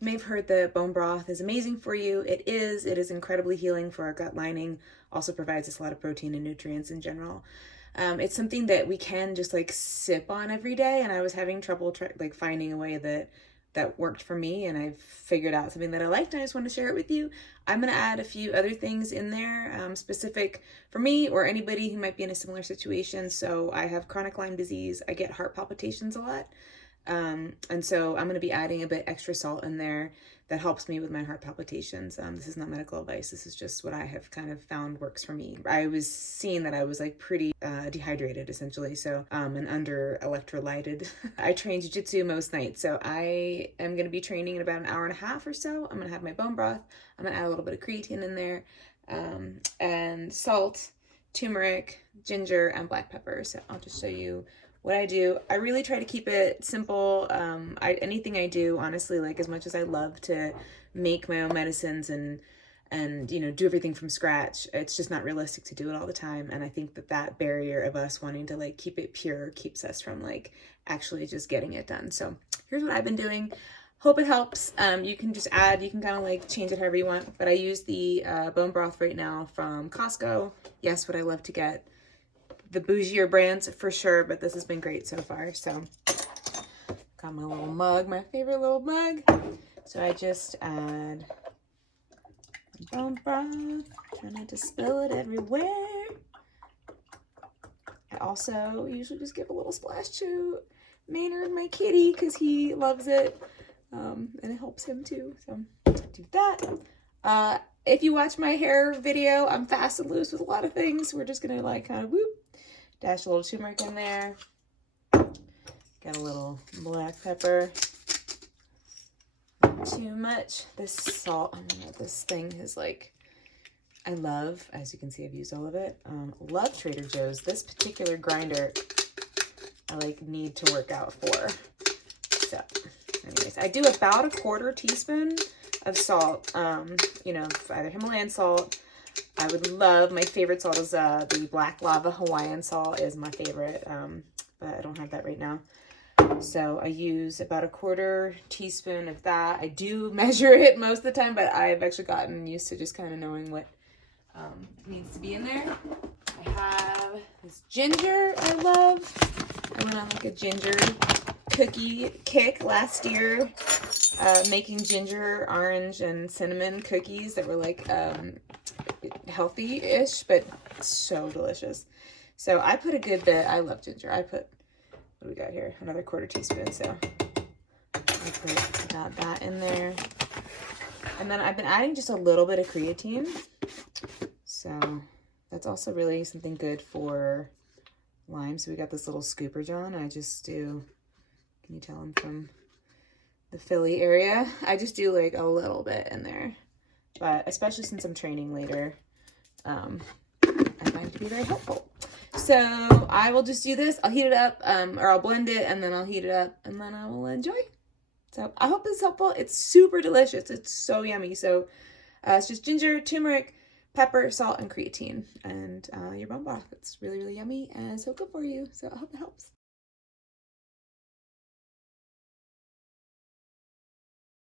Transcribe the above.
may have heard that bone broth is amazing for you. It is. It is incredibly healing for our gut lining. Also provides us a lot of protein and nutrients in general. It's something that we can just like sip on every day, and I was having trouble like finding a way that worked for me, and I've figured out something that I liked, and I just want to share it with you. I'm going to add a few other things in there, specific for me or anybody who might be in a similar situation. So I have chronic Lyme disease. I get heart palpitations a lot. And so I'm going to be adding a bit extra salt in there that helps me with my heart palpitations. This is not medical advice. This is just what I have kind of found works for me. I was seeing that I was like pretty dehydrated essentially, so and under electrolyted. I train jiu-jitsu most nights, so I am going to be training in about an hour and a half or so. I'm going to have my bone broth. I'm going to add a little bit of creatine in there, and salt, turmeric, ginger, and black pepper. So I'll just show you what I do. I really try to keep it simple. Anything I do, honestly, like as much as I love to make my own medicines and you know, do everything from scratch, it's just not realistic to do it all the time. And I think that barrier of us wanting to like keep it pure keeps us from like actually just getting it done. So here's what I've been doing. Hope it helps. You can just add, you can kind of like change it however you want, but I use the bone broth right now from Costco. Yes, what I love to get. The bougier brands for sure, but this has been great so far. So got my little mug, my favorite little mug. So I just add bone broth, try not to spill it everywhere. I also usually just give a little splash to Maynard, my kitty, because he loves it, and it helps him too. So do that. If you watch my hair video, I'm fast and loose with a lot of things. We're just gonna like kind of whoop. Dash a little turmeric in there. Got a little black pepper. Not too much. This salt, I don't know, this thing is like, I love, as you can see, I've used all of it. Love Trader Joe's. This particular grinder, I like need to work out for. So, anyways, I do about a 1/4 teaspoon of salt. You know, either Himalayan salt. I would love, my favorite salt is the black lava Hawaiian salt is my favorite, but I don't have that right now. So I use about a 1/4 teaspoon of that. I do measure it most of the time, but I've actually gotten used to just kind of knowing what needs to be in there. I have this ginger I love. I went on like a ginger cookie kick last year, making ginger, orange, and cinnamon cookies that were like healthy-ish, but so delicious. So I put a good bit. I love ginger. I put, what do we got here? Another 1/4 teaspoon. So I got that in there. And then I've been adding just a little bit of creatine. So that's also really something good for Lyme. So we got this little scooper John. I just do, can you tell I'm from the Philly area? I just do like a little bit in there. But especially since I'm training later, I find it to be very helpful. So I will just do this. I'll heat it up, or I'll blend it, and then I'll heat it up, and then I will enjoy. So I hope this is helpful. It's super delicious. It's so yummy. So it's just ginger, turmeric, pepper, salt, and creatine, and your bone broth. It's really, really yummy and so good for you. So I hope it helps.